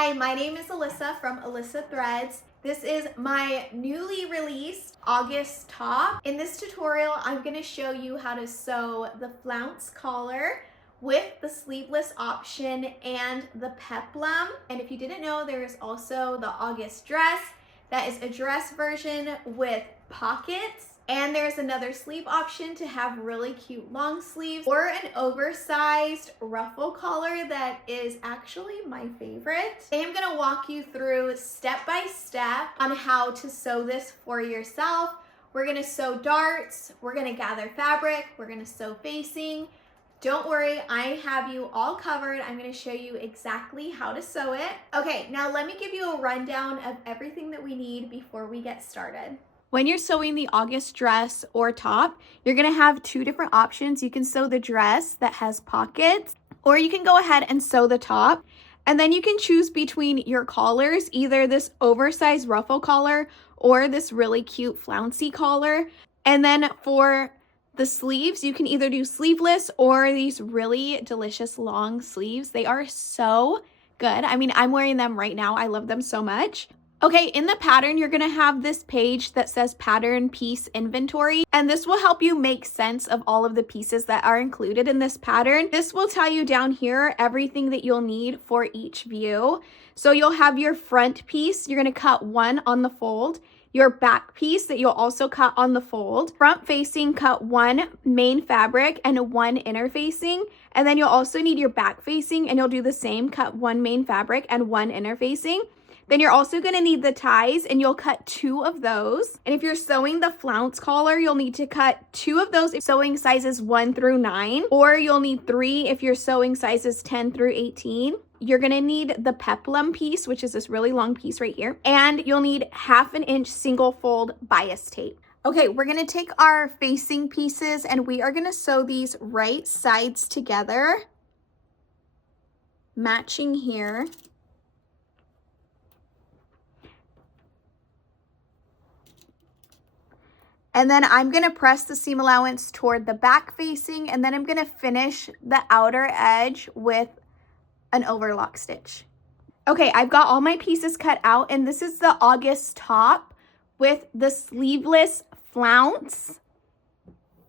Hi, my name is Alyssa from Alyssa Threads. This is my newly released August top. In this tutorial, I'm gonna show you how to sew the flounce collar with the sleeveless option and the peplum. And if you didn't know, there is also the August dress. That is a dress version with pockets. And there's another sleeve option to have really cute long sleeves, or an oversized ruffle collar that is actually my favorite. I am gonna walk you through step by step on how to sew this for yourself. We're gonna sew darts, we're gonna gather fabric, we're gonna sew facing. Don't worry, I have you all covered. I'm gonna show you exactly how to sew it. Okay, now let me give you a rundown of everything that we need before we get started. When you're sewing the August dress or top, you're gonna have two different options. You can sew the dress that has pockets, or you can go ahead and sew the top. And then you can choose between your collars, either this oversized ruffle collar or this really cute flouncy collar. And then for the sleeves, you can either do sleeveless or these really delicious long sleeves. They are so good. I mean, I'm wearing them right now. I love them so much. Okay, in the pattern, you're gonna have this page that says pattern piece inventory, and this will help you make sense of all of the pieces that are included in this pattern. This will tell you down here everything that you'll need for each view. So you'll have your front piece, you're gonna cut one on the fold, your back piece that you'll also cut on the fold, front facing, cut one main fabric and one inner facing, and then you'll also need your back facing, and you'll do the same, cut one main fabric and one inner facing. Then you're also gonna need the ties, and you'll cut two of those. And if you're sewing the flounce collar, you'll need to cut two of those sewing sizes 1 through 9, or you'll need 3 if you're sewing sizes 10 through 18. You're gonna need the peplum piece, which is this really long piece right here, and you'll need 1/2 inch single fold bias tape. Okay, we're gonna take our facing pieces and we are gonna sew these right sides together, matching here. And then I'm gonna press the seam allowance toward the back facing, and then I'm gonna finish the outer edge with an overlock stitch. Okay, I've got all my pieces cut out, and this is the August top with the sleeveless flounce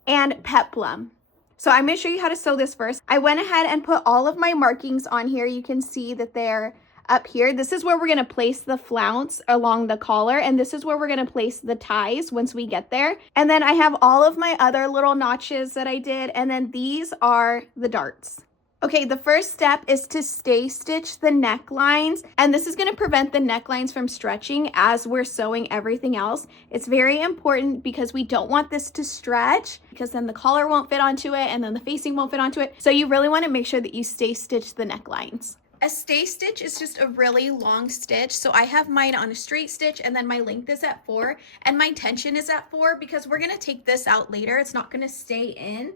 and peplum. So I'm gonna show you how to sew this first. I went ahead and put all of my markings on here. You can see that they're up here. This is where we're gonna place the flounce along the collar, and this is where we're gonna place the ties once we get there. And then I have all of my other little notches that I did, and then these are the darts. Okay, the first step is to stay stitch the necklines, and this is gonna prevent the necklines from stretching as we're sewing everything else. It's very important because we don't want this to stretch, because then the collar won't fit onto it and then the facing won't fit onto it. So you really wanna make sure that you stay stitch the necklines. A stay stitch is just a really long stitch. So I have mine on a straight stitch, and then my length is at 4 and my tension is at 4 because we're gonna take this out later. It's not gonna stay in.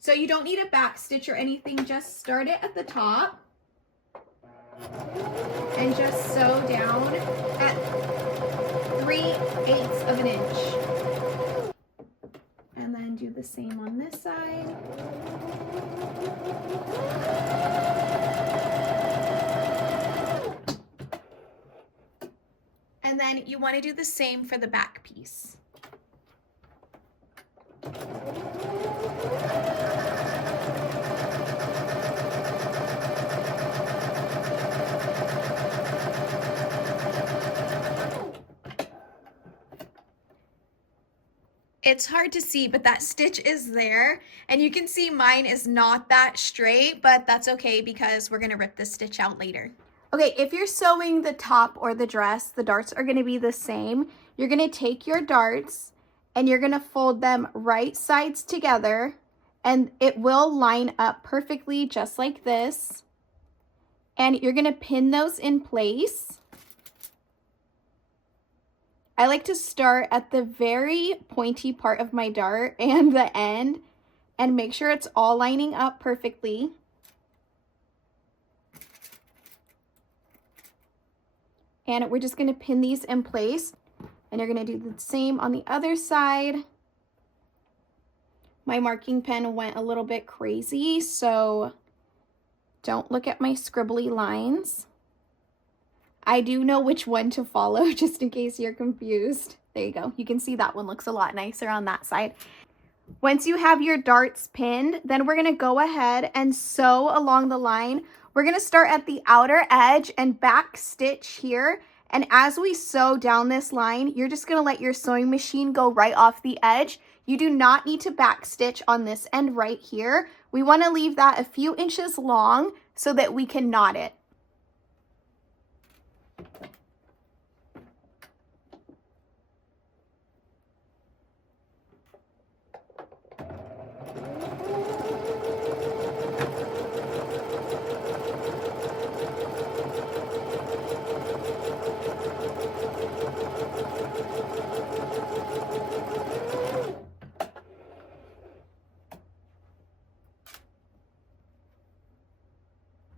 So you don't need a back stitch or anything. Just start it at the top and just sew down at 3/8 of an inch. And then do the same on this side. And then you want to do the same for the back piece. It's hard to see, but that stitch is there, and you can see mine is not that straight, but that's okay because we're gonna rip this stitch out later. Okay, if you're sewing the top or the dress, the darts are gonna be the same. You're gonna take your darts and you're gonna fold them right sides together, and it will line up perfectly just like this. And you're gonna pin those in place. I like to start at the very pointy part of my dart and the end and make sure it's all lining up perfectly. And we're just gonna pin these in place, and you're gonna do the same on the other side. My marking pen went a little bit crazy, so don't look at my scribbly lines. I do know which one to follow just in case you're confused. There you go. You can see that one looks a lot nicer on that side. Once you have your darts pinned, then we're gonna go ahead and sew along the line. We're gonna start at the outer edge and back stitch here. And as we sew down this line, you're just gonna let your sewing machine go right off the edge. You do not need to back stitch on this end right here. We wanna leave that a few inches long so that we can knot it.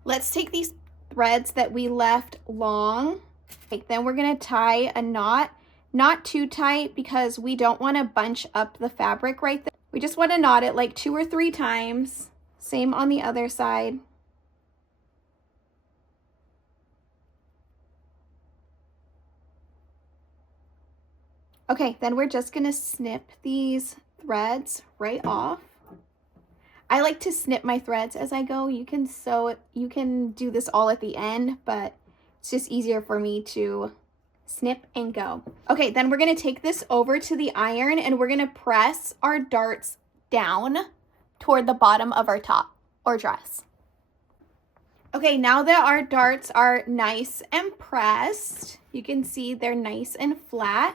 Let's take these threads that we left long. Okay, then we're gonna tie a knot, not too tight because we don't wanna bunch up the fabric right there. We just wanna knot it like 2 or 3 times. Same on the other side. Okay, then we're just gonna snip these threads right off. I like to snip my threads as I go. You can sew it, you can do this all at the end, but it's just easier for me to snip and go. Okay, then we're gonna take this over to the iron and we're gonna press our darts down toward the bottom of our top or dress. Okay, now that our darts are nice and pressed, you can see they're nice and flat.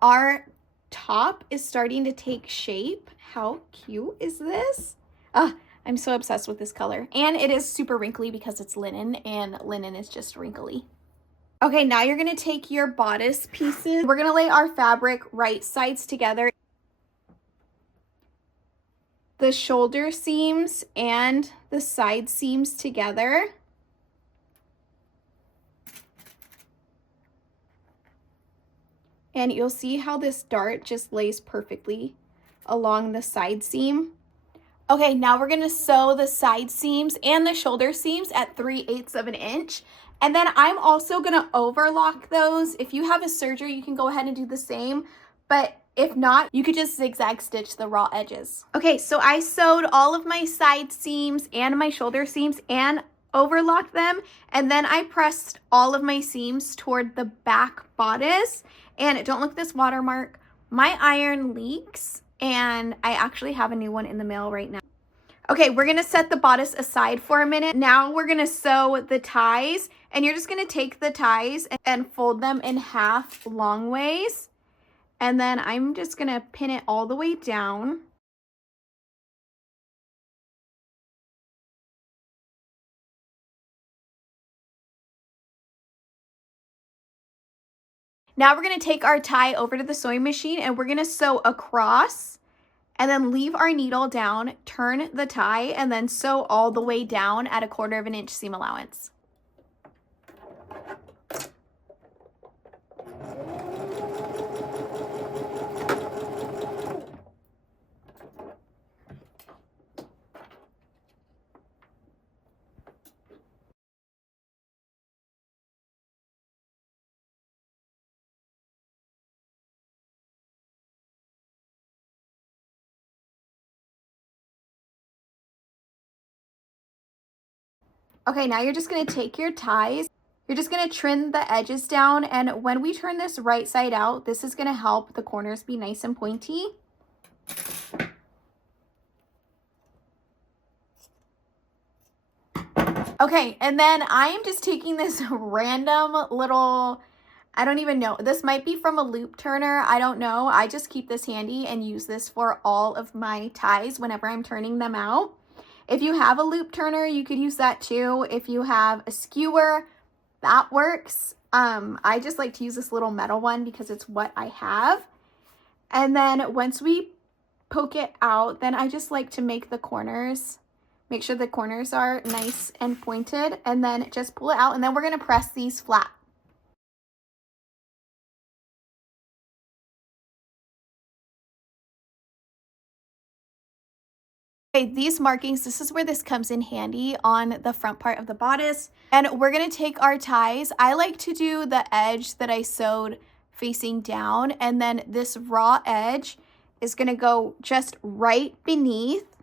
Our top is starting to take shape. How cute is this? I'm so obsessed with this color. And it is super wrinkly because it's linen, and linen is just wrinkly. Okay, now you're gonna take your bodice pieces. We're gonna lay our fabric right sides together. The shoulder seams and the side seams together. And you'll see how this dart just lays perfectly along the side seam. Okay, now we're gonna sew the side seams and the shoulder seams at 3/8 of an inch. And then I'm also gonna overlock those. If you have a serger, you can go ahead and do the same. But if not, you could just zigzag stitch the raw edges. Okay, so I sewed all of my side seams and my shoulder seams and overlocked them. And then I pressed all of my seams toward the back bodice. And don't look at this watermark. My iron leaks. And I actually have a new one in the mail right now. Okay, we're gonna set the bodice aside for a minute. Now we're gonna sew the ties, and you're just gonna take the ties and fold them in half long ways. And then I'm just gonna pin it all the way down. Now we're gonna take our tie over to the sewing machine and we're gonna sew across and then leave our needle down, turn the tie, and then sew all the way down at 1/4 of an inch seam allowance. Okay, now you're just gonna take your ties, you're just gonna trim the edges down, and when we turn this right side out, this is gonna help the corners be nice and pointy. Okay, and then I am just taking this random little, I don't even know, this might be from a loop turner, I don't know. I just keep this handy and use this for all of my ties whenever I'm turning them out. If you have a loop turner, you could use that too. If you have a skewer, that works. I just like to use this little metal one because it's what I have. And then once we poke it out, then I just like to make the corners, make sure the corners are nice and pointed, and then just pull it out, and then we're gonna press these flat. Okay, these markings, this is where this comes in handy on the front part of the bodice. And we're gonna take our ties. I like to do the edge that I sewed facing down, and then this raw edge is gonna go just right beneath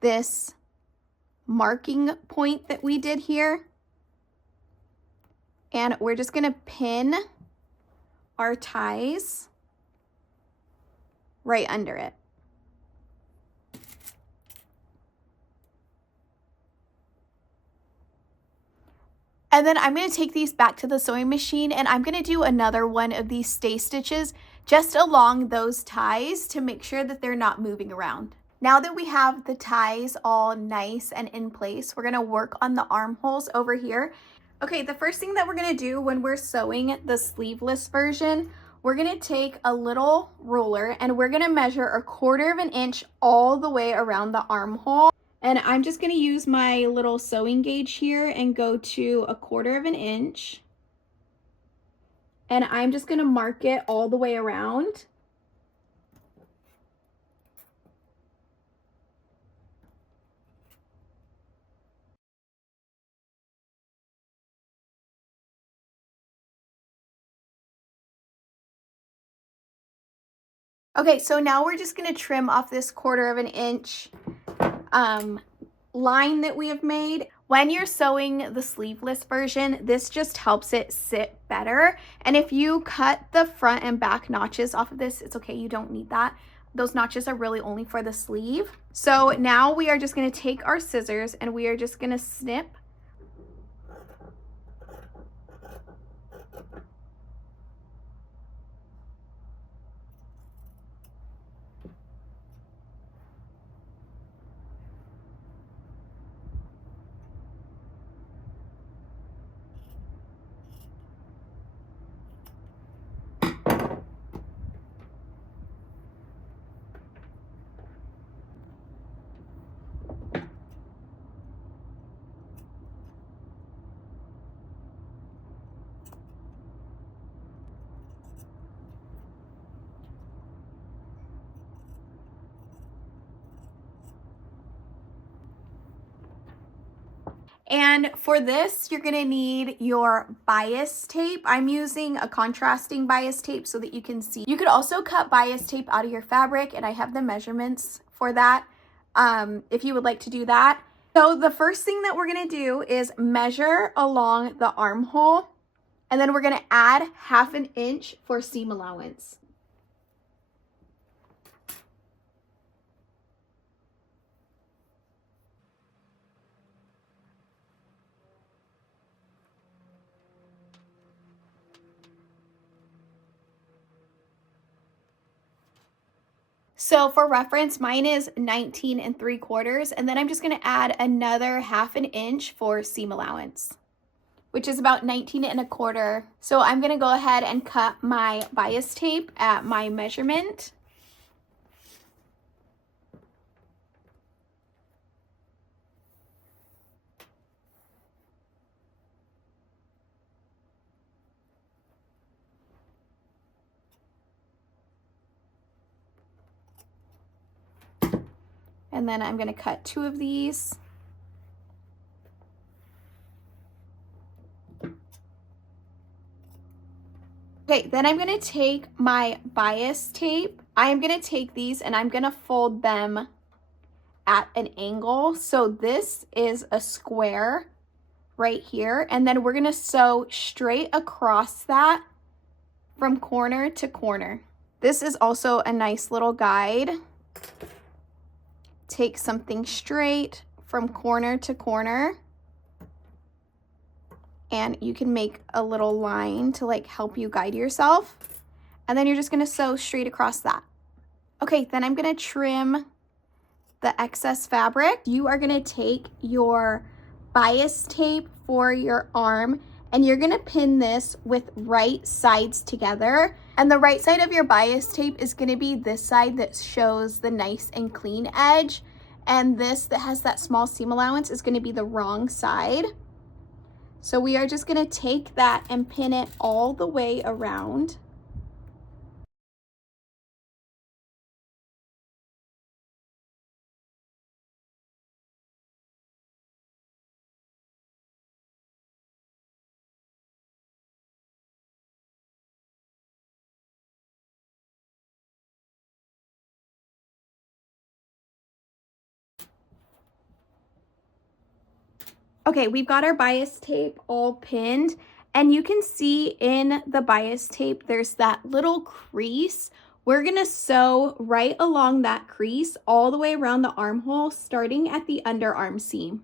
this marking point that we did here. And we're just gonna pin our ties right under it. And then I'm going to take these back to the sewing machine, and I'm going to do another one of these stay stitches just along those ties to make sure that they're not moving around. Now that we have the ties all nice and in place, we're going to work on the armholes over here. Okay, the first thing that we're going to do when we're sewing the sleeveless version, we're going to take a little ruler and we're going to measure 1/4 inch all the way around the armhole. And I'm just going to use my little sewing gauge here and go to 1/4 inch. And I'm just going to mark it all the way around. Okay, so now we're just going to trim off this 1/4 inch line that we have made. When you're sewing the sleeveless version, this just helps it sit better. And if you cut the front and back notches off of this, it's okay, you don't need that. Those notches are really only for the sleeve. So now we are just going to take our scissors and we are just going to snip. And for this, you're gonna need your bias tape. I'm using a contrasting bias tape so that you can see. You could also cut bias tape out of your fabric, and I have the measurements for that if you would like to do that. So the first thing that we're gonna do is measure along the armhole, and then we're gonna add 1/2 inch for seam allowance. So for reference, mine is 19 3/4, and then I'm just gonna add another 1/2 inch for seam allowance, which is about 19 1/4. So I'm gonna go ahead and cut my bias tape at my measurement. And then I'm gonna cut 2 of these. Okay, then I'm gonna take my bias tape. I am gonna take these and I'm gonna fold them at an angle. So this is a square right here. And then we're gonna sew straight across that from corner to corner. This is also a nice little guide. Take something straight from corner to corner, and you can make a little line to like help you guide yourself. And then you're just gonna sew straight across that. Okay, then I'm gonna trim the excess fabric. You are gonna take your bias tape for your arm and you're gonna pin this with right sides together. And the right side of your bias tape is gonna be this side that shows the nice and clean edge. And this that has that small seam allowance is gonna be the wrong side. So we are just gonna take that and pin it all the way around. Okay, we've got our bias tape all pinned, and you can see in the bias tape, there's that little crease. We're gonna sew right along that crease all the way around the armhole, starting at the underarm seam.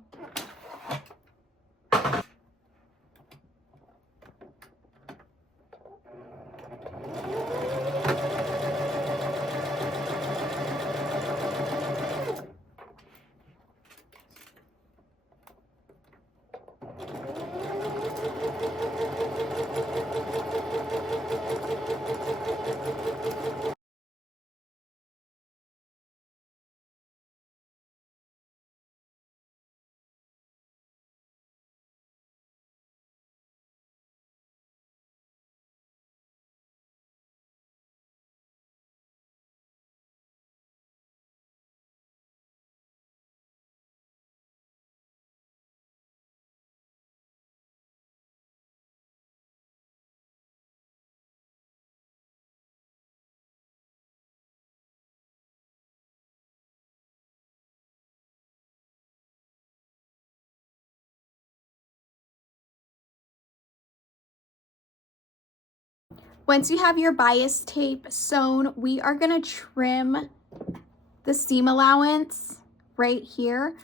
Once you have your bias tape sewn, we are gonna trim the seam allowance right here,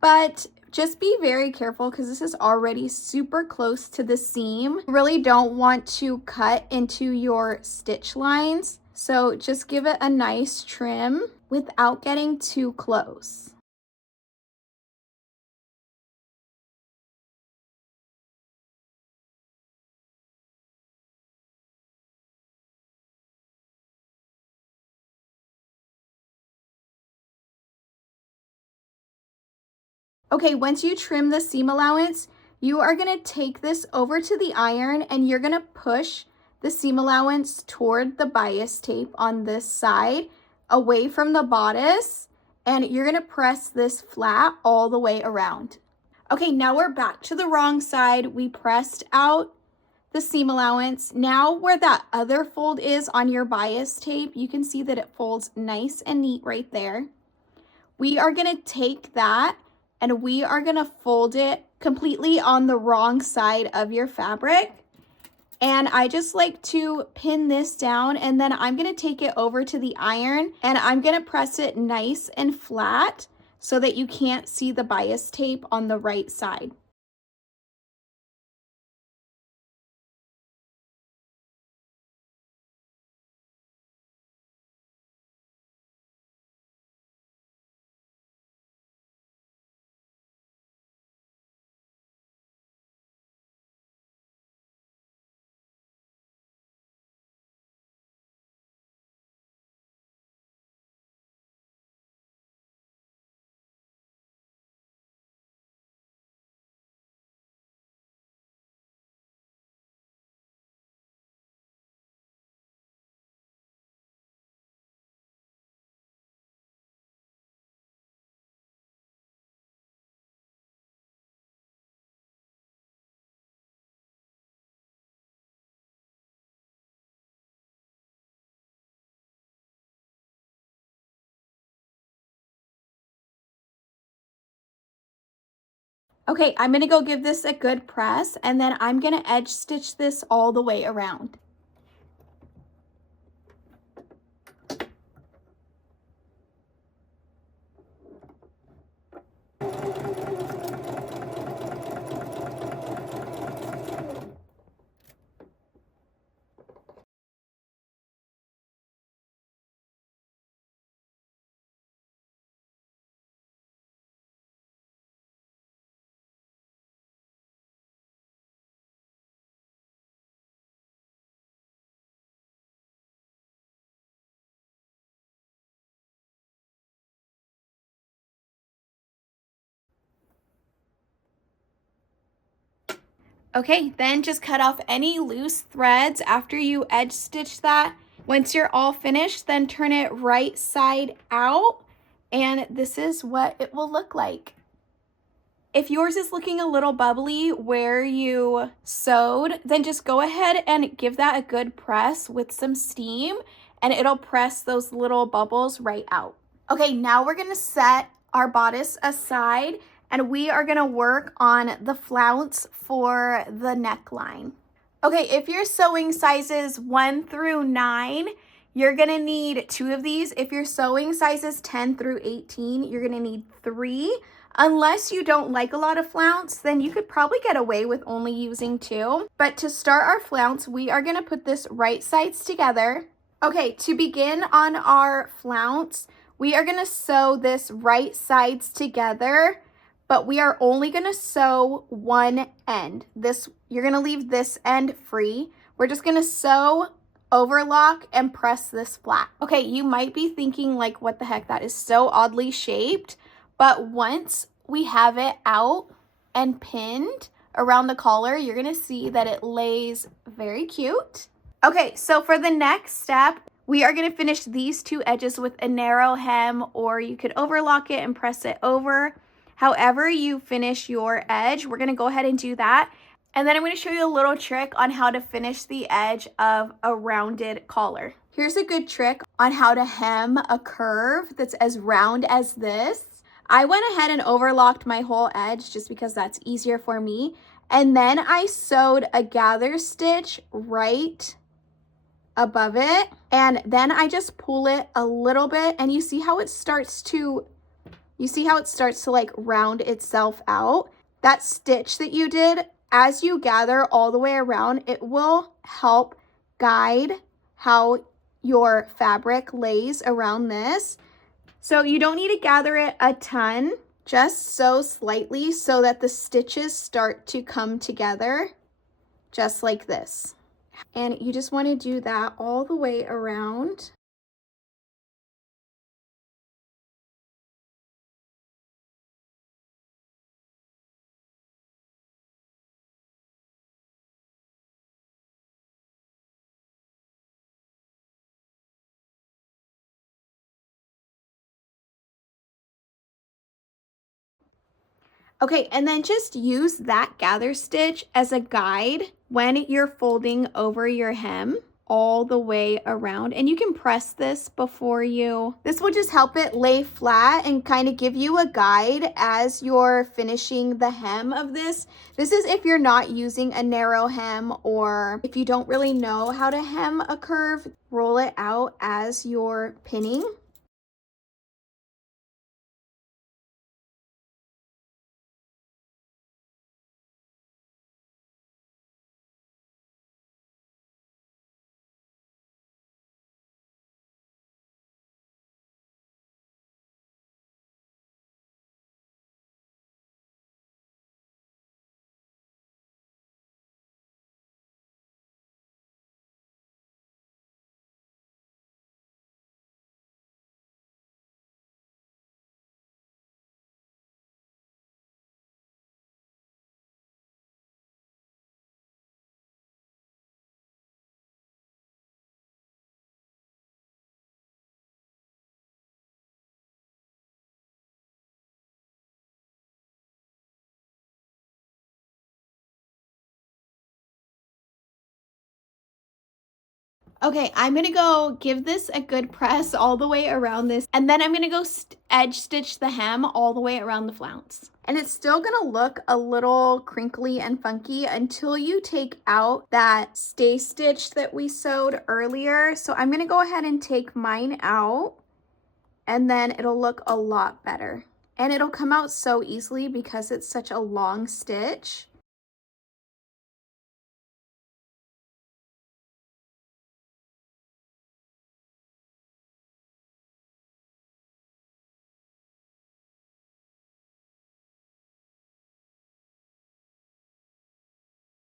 but just be very careful because this is already super close to the seam. You really don't want to cut into your stitch lines, so just give it a nice trim without getting too close. Okay, once you trim the seam allowance, you are gonna take this over to the iron and you're gonna push the seam allowance toward the bias tape on this side, away from the bodice, and you're gonna press this flat all the way around. Okay, now we're back to the wrong side. We pressed out the seam allowance. Now where that other fold is on your bias tape, you can see that it folds nice and neat right there. We are gonna take that and we are gonna fold it completely on the wrong side of your fabric. And I just like to pin this down, and then I'm gonna take it over to the iron and I'm gonna press it nice and flat so that you can't see the bias tape on the right side. Okay, I'm gonna go give this a good press and then I'm gonna edge stitch this all the way around. Okay, then just cut off any loose threads after you edge stitch that. Once you're all finished, then turn it right side out, and this is what it will look like. If yours is looking a little bubbly where you sewed, then just go ahead and give that a good press with some steam, and it'll press those little bubbles right out. Okay, now we're gonna set our bodice aside, and we are gonna work on the flounce for the neckline. Okay, if you're sewing sizes 1 through 9, you're gonna need 2 of these. If you're sewing sizes 10 through 18, you're gonna need 3. Unless you don't like a lot of flounce, then you could probably get away with only using 2. But to start our flounce, we are gonna put this right sides together. Okay, to begin on our flounce, we are gonna sew this right sides together, but we are only gonna sew one end. You're gonna leave this end free. We're just gonna sew, overlock, and press this flat. Okay, you might be thinking like, what the heck, that is so oddly shaped. But once we have it out and pinned around the collar, you're gonna see that it lays very cute. Okay, so for the next step, we are gonna finish these 2 edges with a narrow hem, or you could overlock it and press it over. However you finish your edge, we're gonna go ahead and do that. And then I'm gonna show you a little trick on how to finish the edge of a rounded collar. Here's a good trick on how to hem a curve that's as round as this. I went ahead and overlocked my whole edge just because that's easier for me. And then I sewed a gather stitch right above it. And then I just pull it a little bit, and you see how it starts to like round itself out. That stitch that you did, as you gather all the way around, it will help guide how your fabric lays around this. So you don't need to gather it a ton, just sew slightly so that the stitches start to come together, just like this. And you just want to do that all the way around. Okay, and then just use that gather stitch as a guide when you're folding over your hem all the way around. And you can press this before this will just help it lay flat and kind of give you a guide as you're finishing the hem of this. This is if you're not using a narrow hem, or if you don't really know how to hem a curve, roll it out as you're pinning. Okay, I'm gonna go give this a good press all the way around this, and then I'm gonna go edge stitch the hem all the way around the flounce. And it's still gonna look a little crinkly and funky until you take out that stay stitch that we sewed earlier. So I'm gonna go ahead and take mine out, and then it'll look a lot better. And it'll come out so easily because it's such a long stitch.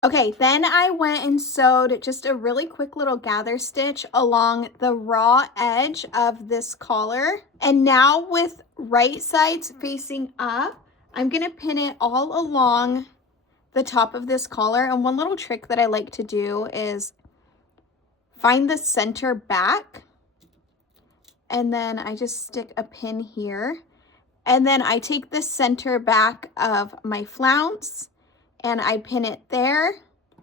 Okay, then I went and sewed just a really quick little gather stitch along the raw edge of this collar. And now with right sides facing up, I'm gonna pin it all along the top of this collar. And one little trick that I like to do is find the center back, and then I just stick a pin here. And then I take the center back of my flounce and I pin it there.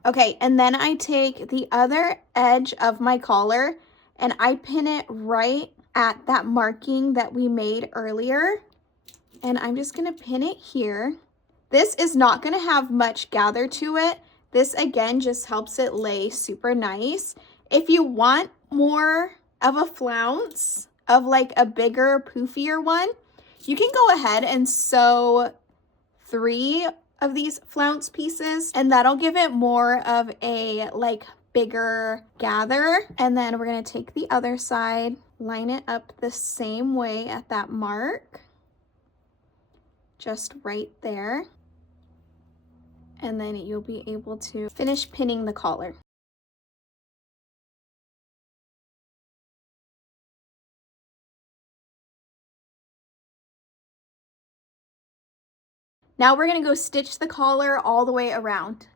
Okay, and then I take the other edge of my collar and I pin it right at that marking that we made earlier. And I'm just gonna pin it here. This is not gonna have much gather to it. This again just helps it lay super nice. If you want more of a flounce, of like a bigger, poofier one, you can go ahead and sew 3 of these flounce pieces, and that'll give it more of a like bigger gather. And then we're gonna take the other side, line it up the same way at that mark, just right there. And then you'll be able to finish pinning the collar. Now we're gonna go stitch the collar all the way around.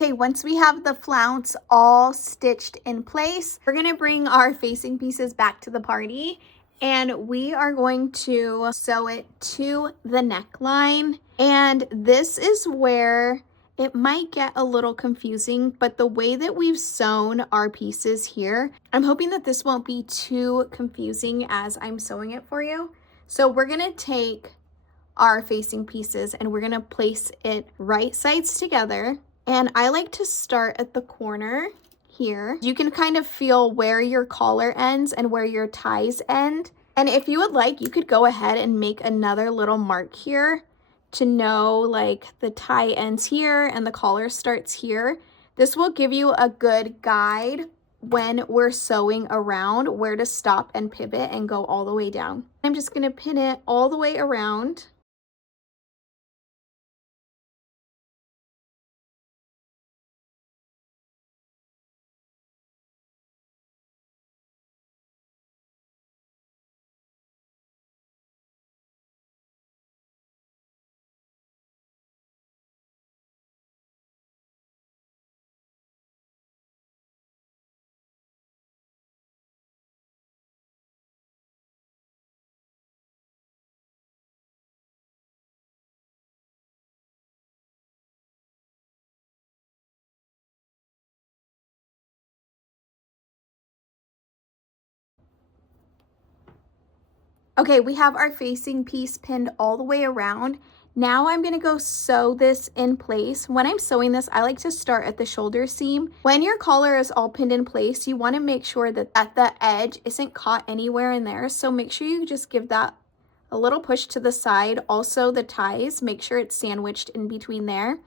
Okay, once we have the flounce all stitched in place, we're gonna bring our facing pieces back to the party, and we are going to sew it to the neckline. And this is where it might get a little confusing, but the way that we've sewn our pieces here, I'm hoping that this won't be too confusing as I'm sewing it for you. So we're gonna take our facing pieces and we're gonna place it right sides together. And I like to start at the corner here. You can kind of feel where your collar ends and where your ties end. And if you would like, you could go ahead and make another little mark here to know like the tie ends here and the collar starts here. This will give you a good guide when we're sewing around where to stop and pivot and go all the way down. I'm just gonna pin it all the way around. Okay, we have our facing piece pinned all the way around. Now I'm gonna go sew this in place. When I'm sewing this, I like to start at the shoulder seam. When your collar is all pinned in place, you wanna make sure that at the edge isn't caught anywhere in there. So make sure you just give that a little push to the side. Also the ties, make sure it's sandwiched in between there.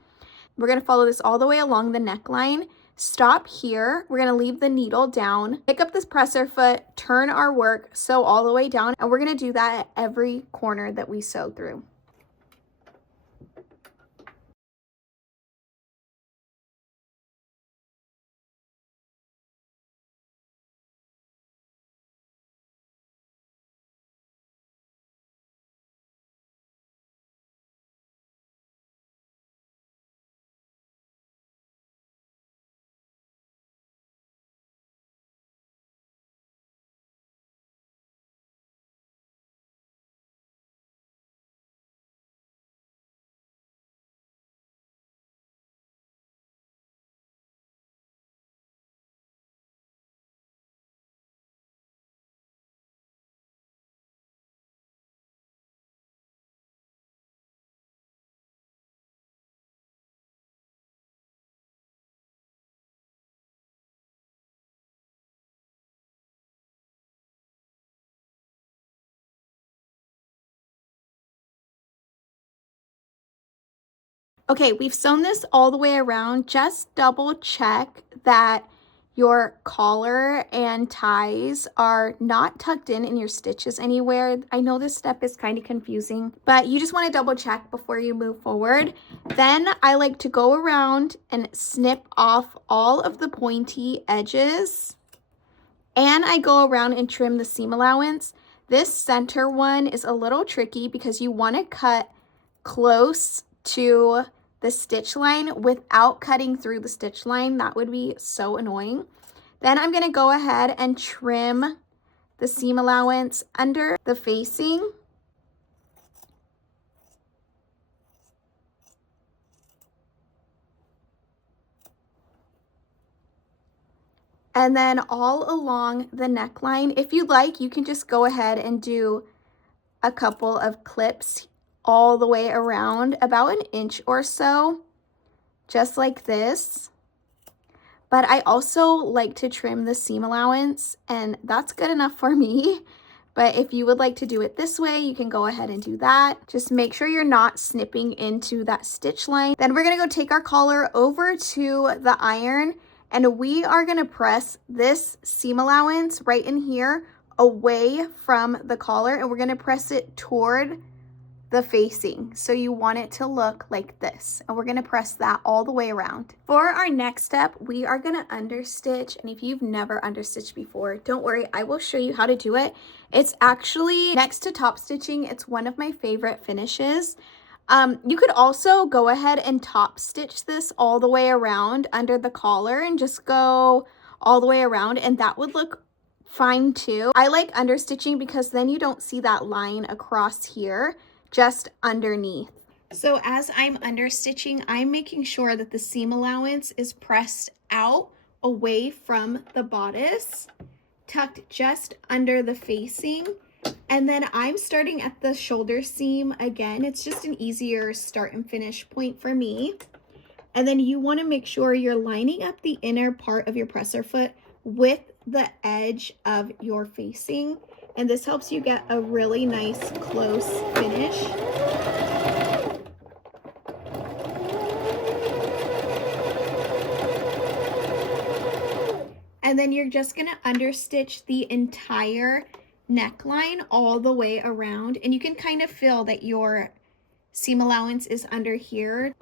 We're gonna follow this all the way along the neckline. Stop here. We're gonna leave the needle down, pick up this presser foot, turn our work, sew all the way down, and we're gonna do that at every corner that we sew through. Okay, we've sewn this all the way around. Just double check that your collar and ties are not tucked in your stitches anywhere. I know this step is kind of confusing, but you just want to double check before you move forward. Then I like to go around and snip off all of the pointy edges. And I go around and trim the seam allowance. This center one is a little tricky because you want to cut close to the stitch line without cutting through the stitch line. That would be so annoying. Then I'm gonna go ahead and trim the seam allowance under the facing. And then all along the neckline, if you'd like, you can just go ahead and do a couple of clips all the way around, about an inch or so, just like this. But I also like to trim the seam allowance, and that's good enough for me. But if you would like to do it this way, you can go ahead and do that. Just make sure you're not snipping into that stitch line. Then we're gonna go take our collar over to the iron, and we are gonna press this seam allowance right in here away from the collar, and we're gonna press it toward the facing. So you want it to look like this, and we're gonna press that all the way around. For our next step, we are gonna understitch, and if you've never understitched before, don't worry, I will show you how to do it. It's actually next to top stitching. It's one of my favorite finishes. You could also go ahead and top stitch this all the way around under the collar and just go all the way around, and that would look fine too. I like understitching because then you don't see that line across here, just underneath. So as I'm understitching, I'm making sure that the seam allowance is pressed out away from the bodice, tucked just under the facing. And then I'm starting at the shoulder seam again. It's just an easier start and finish point for me. And then you want to make sure you're lining up the inner part of your presser foot with the edge of your facing. And this helps you get a really nice close finish. And then you're just gonna understitch the entire neckline all the way around. And you can kind of feel that your seam allowance is under here.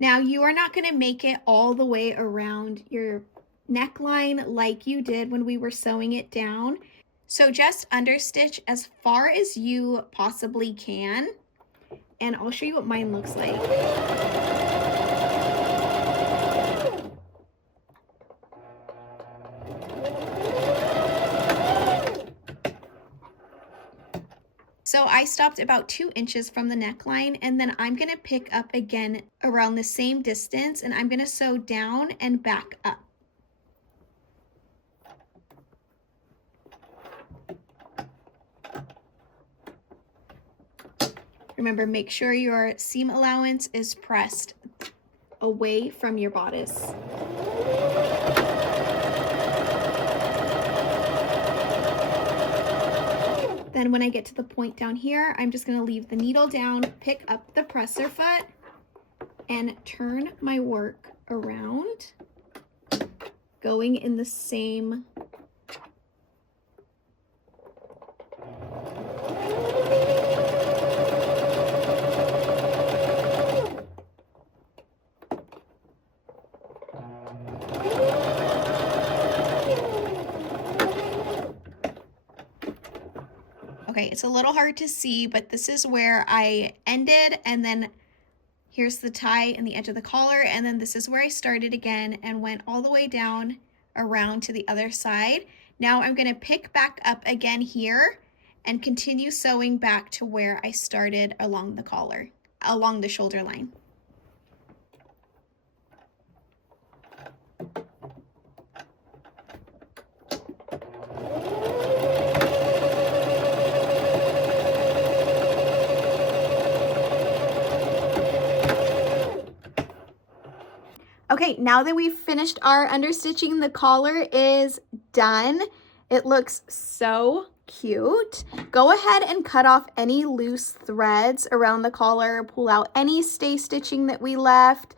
Now you are not going to make it all the way around your neckline like you did when we were sewing it down. So just understitch as far as you possibly can, and I'll show you what mine looks like. So I stopped about 2 inches from the neckline, and then I'm gonna pick up again around the same distance, and I'm gonna sew down and back up. Remember, make sure your seam allowance is pressed away from your bodice. Then when I get to the point down here, I'm just going to leave the needle down, pick up the presser foot, and turn my work around, going in the same Okay, it's a little hard to see, but this is where I ended, and then here's the tie and the edge of the collar, and then this is where I started again and went all the way down around to the other side. Now I'm going to pick back up again here and continue sewing back to where I started along the collar, along the shoulder line. Okay, now that we've finished our understitching, the collar is done. It looks so cute. Go ahead and cut off any loose threads around the collar, pull out any stay stitching that we left.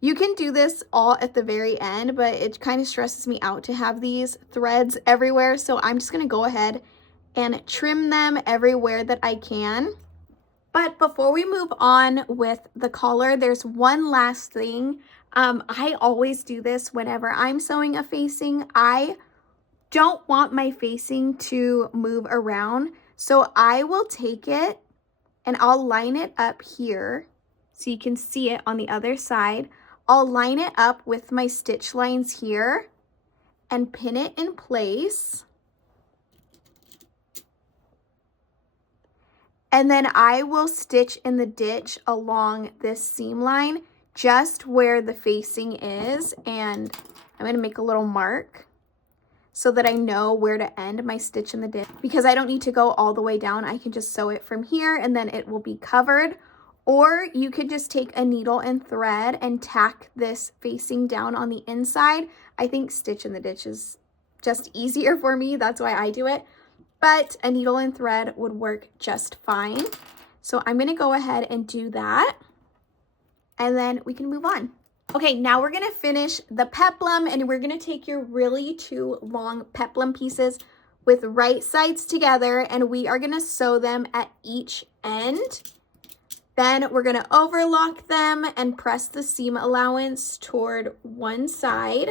You can do this all at the very end, but it kind of stresses me out to have these threads everywhere. So I'm just gonna go ahead and trim them everywhere that I can. But before we move on with the collar, there's one last thing. I always do this whenever I'm sewing a facing. I don't want my facing to move around. So I will take it and I'll line it up here so you can see it on the other side. I'll line it up with my stitch lines here and pin it in place. And then I will stitch in the ditch along this seam line just where the facing is. And I'm gonna make a little mark so that I know where to end my stitch in the ditch, because I don't need to go all the way down. I can just sew it from here and then it will be covered. Or you could just take a needle and thread and tack this facing down on the inside. I think stitch in the ditch is just easier for me. That's why I do it. But a needle and thread would work just fine. So I'm gonna go ahead and do that. And then we can move on. Okay, now we're gonna finish the peplum, and we're gonna take your really 2 long peplum pieces with right sides together, and we are gonna sew them at each end. Then we're gonna overlock them and press the seam allowance toward one side.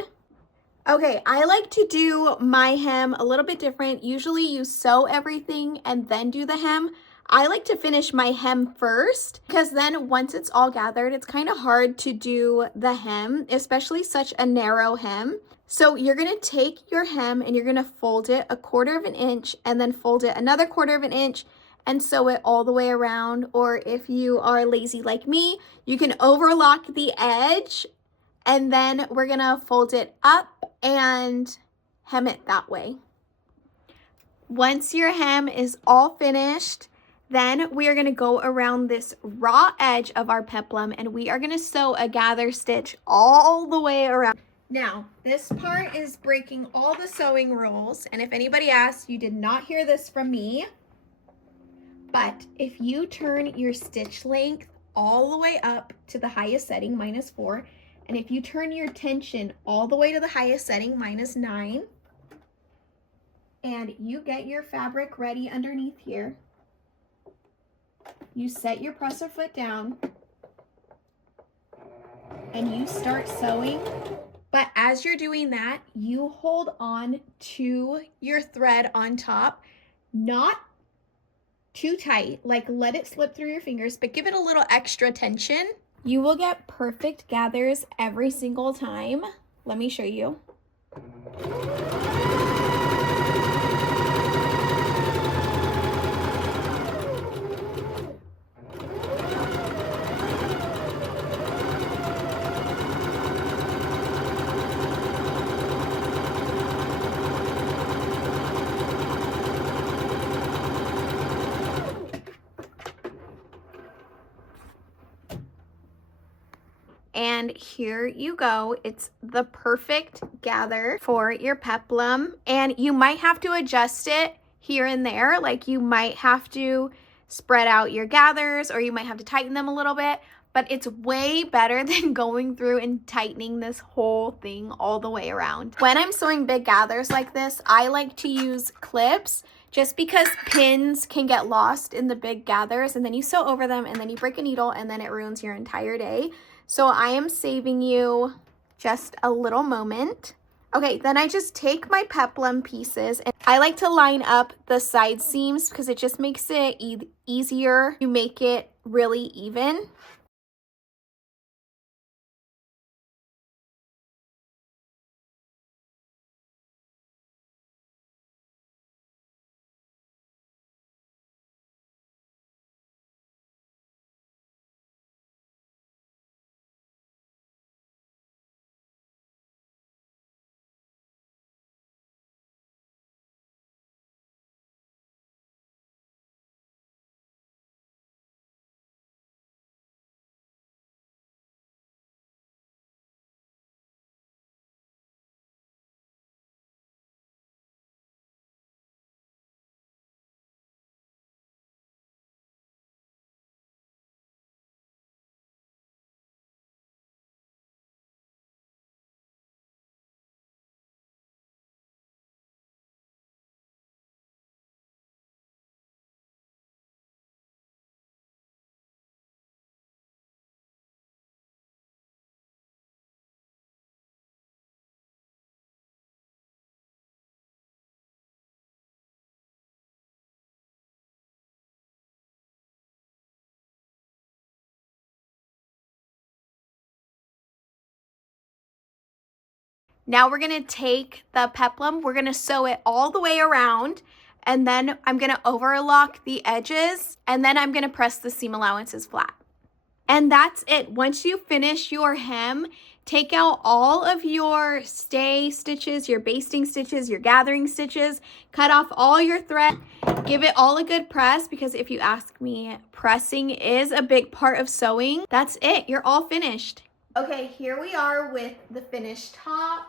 Okay, I like to do my hem a little bit different. Usually you sew everything and then do the hem. I like to finish my hem first, because then once it's all gathered, it's kind of hard to do the hem, especially such a narrow hem. So you're gonna take your hem and you're gonna fold it 1/4 of an inch and then fold it another 1/4 of an inch and sew it all the way around. Or if you are lazy like me, you can overlock the edge and then we're gonna fold it up and hem it that way. Once your hem is all finished, then we are gonna go around this raw edge of our peplum and we are gonna sew a gather stitch all the way around. Now, this part is breaking all the sewing rules, and if anybody asks, you did not hear this from me, but if you turn your stitch length all the way up to the highest setting, -4, and if you turn your tension all the way to the highest setting, -9, and you get your fabric ready underneath here, you set your presser foot down and you start sewing. But as you're doing that, you hold on to your thread on top, not too tight, like let it slip through your fingers, but give it a little extra tension. You will get perfect gathers every single time. Let me show you. And here you go. It's the perfect gather for your peplum. And you might have to adjust it here and there. Like you might have to spread out your gathers, or you might have to tighten them a little bit. But it's way better than going through and tightening this whole thing all the way around. When I'm sewing big gathers like this, I like to use clips, just because pins can get lost in the big gathers and then you sew over them and then you break a needle and then it ruins your entire day. So I am saving you just a little moment. Okay, then I just take my peplum pieces and I like to line up the side seams because it just makes it easier to make it really even. Now we're gonna take the peplum, we're gonna sew it all the way around, and then I'm gonna overlock the edges, and then I'm gonna press the seam allowances flat. And that's it. Once you finish your hem, take out all of your stay stitches, your basting stitches, your gathering stitches, cut off all your thread, give it all a good press, because if you ask me, pressing is a big part of sewing. That's it, you're all finished. Okay, here we are with the finished top.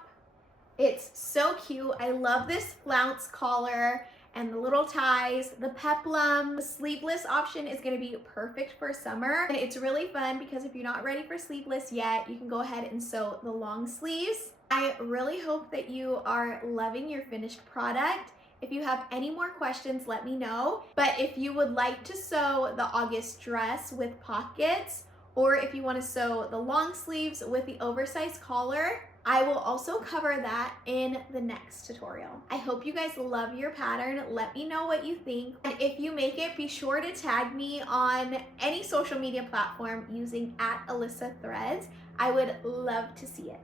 It's so cute. I love this flounce collar and the little ties. The peplum, the sleeveless option is gonna be perfect for summer. And it's really fun because if you're not ready for sleeveless yet, you can go ahead and sew the long sleeves. I really hope that you are loving your finished product. If you have any more questions, let me know. But if you would like to sew the August dress with pockets, or if you want to sew the long sleeves with the oversized collar, I will also cover that in the next tutorial. I hope you guys love your pattern. Let me know what you think. And if you make it, be sure to tag me on any social media platform using @AlyssaThreads. I would love to see it.